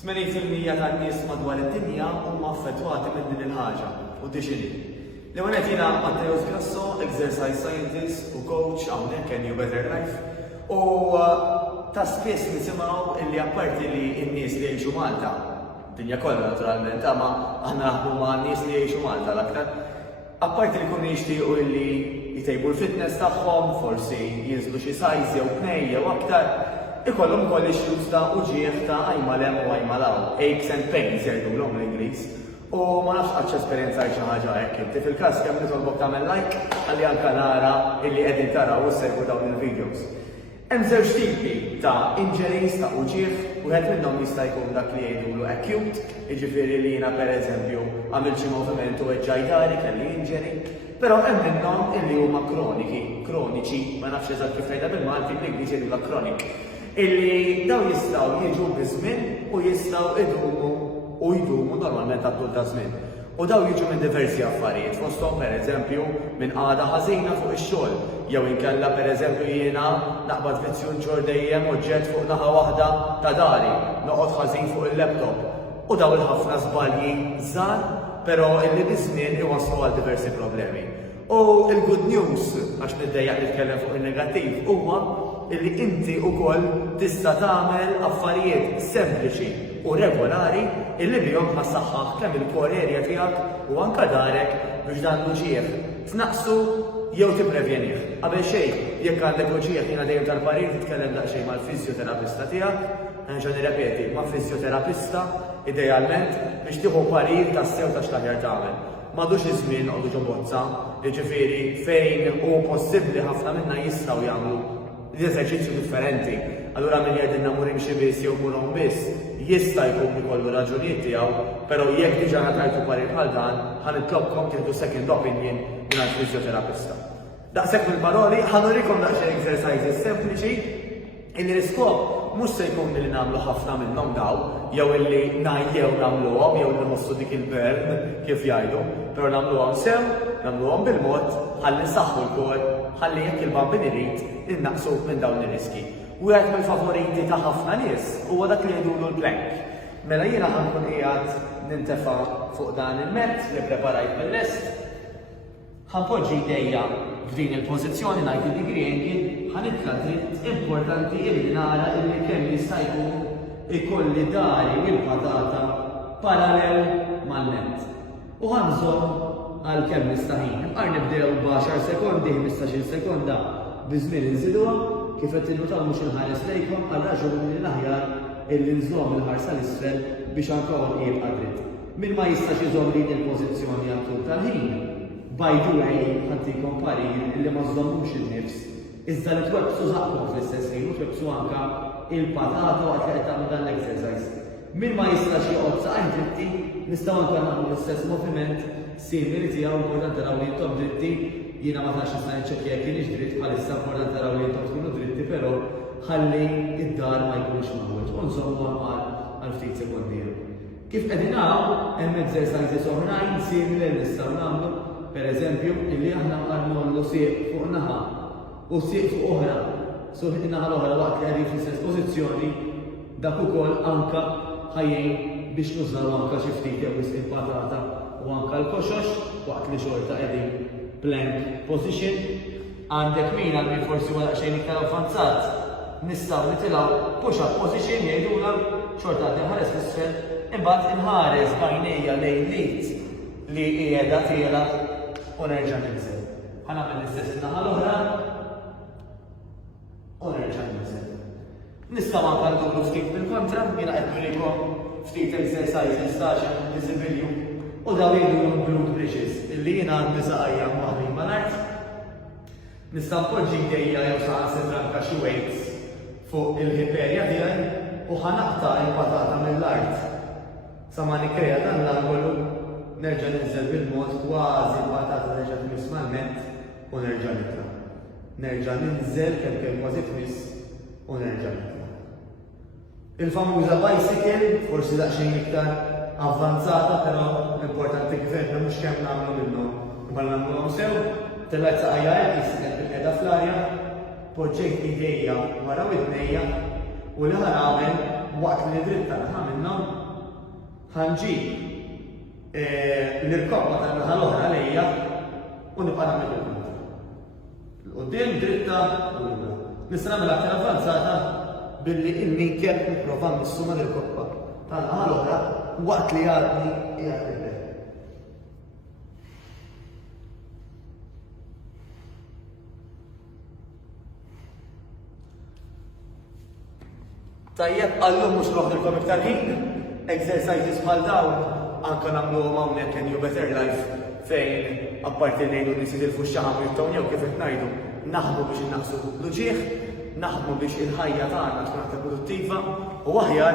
80% tan-nies madwar id-dinja huma affettwati minn din il-ħaġa u dixini. L-ewwel qed jiena Matteos Grasso, exercise scientist u coach hawnhekk in New Better Life. U ta' spiss nisimgħu illi apparti li n-nies li jgħixu Malta, dinja kollha naturalment, ma aħna naħdmu ma' nies li jgħixu Malta l-aktar. Apparti li jkunu jixtiequ illi jtejbu l-fitness tagħhom, forsi jinżlu xi size jew pnej jew aktar, ikollhom ukoll issues ta' uġieħ ta' għajmalem u għajmalaw, aches and pains jgħidulhom l-Ingliż. U ma nafx qatt esperjenza xi ħaġa hekk inti fil-każ kemm nitolbok tagħmel like ħalli anke nara illi qegħdin taraw u segwu dawn il-videos. Hemm żewġ tipi ta' injuries ta' uġieħ, wieħed minnhom jista' jkun dak li jgħidulu acute, jiġifieri li jiena pereżempju għamil xi moviment u eġġajdari kelli injury, però hemm minnhom illi huma kroniċi, ma nafx eżatt kif tgħidha bil-Malti, bl-Ingliż jgħidulha chronic, illi daw jistgħu jiġu biż-żmien u jistgħu jdumu normalment għal ta' żmien. U daw jiġu minn diversi affarijiet, fosthom pereżempju minn qagħda ħażina fuq ix-xogħol, jew inkella pereżempju jiena naqbad vizzjun ġor dejjem oġġett fuq naħa waħda ta' dari, noqgħod ħażin fuq il-laptop. U daw il-ħafna żbalji żgħar, però illi biż-żmien iwasslu għal diversi problemi. U il-good news, għax niddejjaq nitkellem fuq il-negattiv, huwa illi inti wkoll tista' tagħmel affarijiet sempliċi u regolari illi bihom ħassaħħaħ kemm il-core area tiegħek u anke darek biex dan l-uġieħ tnaqsu jew tipprevjenih. Qabel xejn, jekk għandek uġieħ jiena dejjem tal-parir titkellem daqsxejn mal-fiżjoterapista tiegħek, nerġa' nirrepeti, ma' fiżjoterapista idealment biex tieħu parir tas-sew ta' x'taħjar tagħmel. M'għadux iż-żmien noqogħdu ġobozza, jiġifieri fejn hu possibbli ħafna minnha jistgħu jagħmlu eżerċizzju differenti. Allura min jgħidilna mur imxi biss jew murhom biss, jista' jkun ikollu raġunijiet tiegħu, però jekk diġà ngħatajtu parir bħal dan, ħanitlobkom tieħdu second opinion mingħand fiżjoterapista. Daqshekk mill-paroli ħanurikom daqsxejn exercises sempliċi illi l-iskop mhux se jkun milli nagħmlu ħafna minnhom daw, jew illi ngħajjew nagħmluhom jew li nħossu dik il-bern kif jgħidu, però nagħmluhom sew, nagħmluhom bil-mod ħalli nsaħħu l-kor, ħalli jekk il-bambin irid innaqsu minn dawn ir-riski. Wieħed mill-favoriti ta' ħafna nies huwa dak li jgħidulu l-plank. Mela jiena ħankun qiegħed nintefa' fuq dan il-mett li preparajt mill-lest, ħanpoġġi jdejja f'din il-pożizzjoni ngħid il-degree angle, ħanibqa' dritt importanti li nara illi kemm jista' jkun ikolli dari u l-patata parallel man-nett. U ħanżomm għal kemm nista' ħin. Nibqgħu nibdew b'10 sekondi, 15-il sekonda biżmien inżiduha, kif qed tinnutaw mhux inħares lejkom għal raġuni l-aħjar illi nżomm il-ħarsa l-isfel biex anke jibqa' dritt. Min ma jistax iżomm din il-pożizzjoni għal tul tal-ħin, bajdu ħantikom parir illi ma żommux in-nifs, iżda li twebbsu żaqkom fl-istess ħin u twebbsu anke il-patata waqt li qed tagħmlu dan l-exercise. Min ma jistax joqgħod saqajn dritti, nistgħu anke nagħmlu l-istess moviment simili tiegħu importanti taraw li intom dritti, jiena ma tax nista' nċekkja jekk kienx dritt bħalissa importanti taraw li intom tkunu dritti, però ħalli id-dar ma jkunx mawweġ u nżommu għal ftit sekondi. Kif qegħdin naraw hemm exercises oħrajn simili li nistgħu nagħmlu, pereżempju illi aħna nagħmlu sieq fuq naħa u sieq fuq oħra. So in-naħa l-oħra waqt li qegħdin fl-istess pożizzjoni, dak ukoll anke ħajjin biex nużaw anke xi ftit jew il-patata u anke l-koxox waqt li xorta qegħdin plank position. Għandek min għal forsi wara xejn iktar avvanzat, nistgħu nitilgħu push-up position jgħidula xorta għaddi ħares l-isfel, imbagħad inħares bajnejja lejn lit li qiegħda tiela u nerġa' ninżel. Ħanagħmel l-istess in-naħa l-oħra u nerġa' ninżel. Nistgħu anke nduru ftit bil-kontra, jiena qed nurikom ftit exercises ta' visibilju u daw jgħidulhom glute bridges illi jiena għandi saqajja waħdin mal-art. Nista' npoġġi jdejja jew saħansitra anke xi weights fuq il-hip area tiegħi u ħanaqta' il-patata mill-art sa ma nikkrea dan l-angolu, nerġa' ninżel bil-mod kważi l-patata nerġa' tmiss mal-nett u nerġa' nitla'. Nerġa' ninżel kemm kważi tmiss u nerġa' nitla'. Il-famuża bicycle forsi daqsxejn iktar avvanzata, però l-importanti kif mhux kemm nagħmlu minnhom. Imma nagħmluhom sew, tellgħet saqajja jisnet bil-qiegħda fl-arja, poġġejt idejja wara widnejja u li ħanagħmel waqt li dritta naħa minnhom ħanġib l-irkobba tal-naħa l-oħra lejja u nibqa' nagħmel il-punta. L-qudiem dritta u l-ibra. Nista' nagħmel aktar avvanzata billi il-minkjeb nipprova nissuma l-irkobba tal-naħa l-oħra waqt li għadni qiegħed il-bel. Tajjeb, għallum mux noħdilkom iktar ħin, exercises bħal dawn, anka nagħmluhom hawnhekk in New Better Life fejn apparti ngħidu li sitilfu x-xaħam jittawnew kif qed ngħidu, naħdmu biex innaqsu l-ġieħ, naħdmu biex il-ħajja tagħna tkun aktar produttiva u aħjar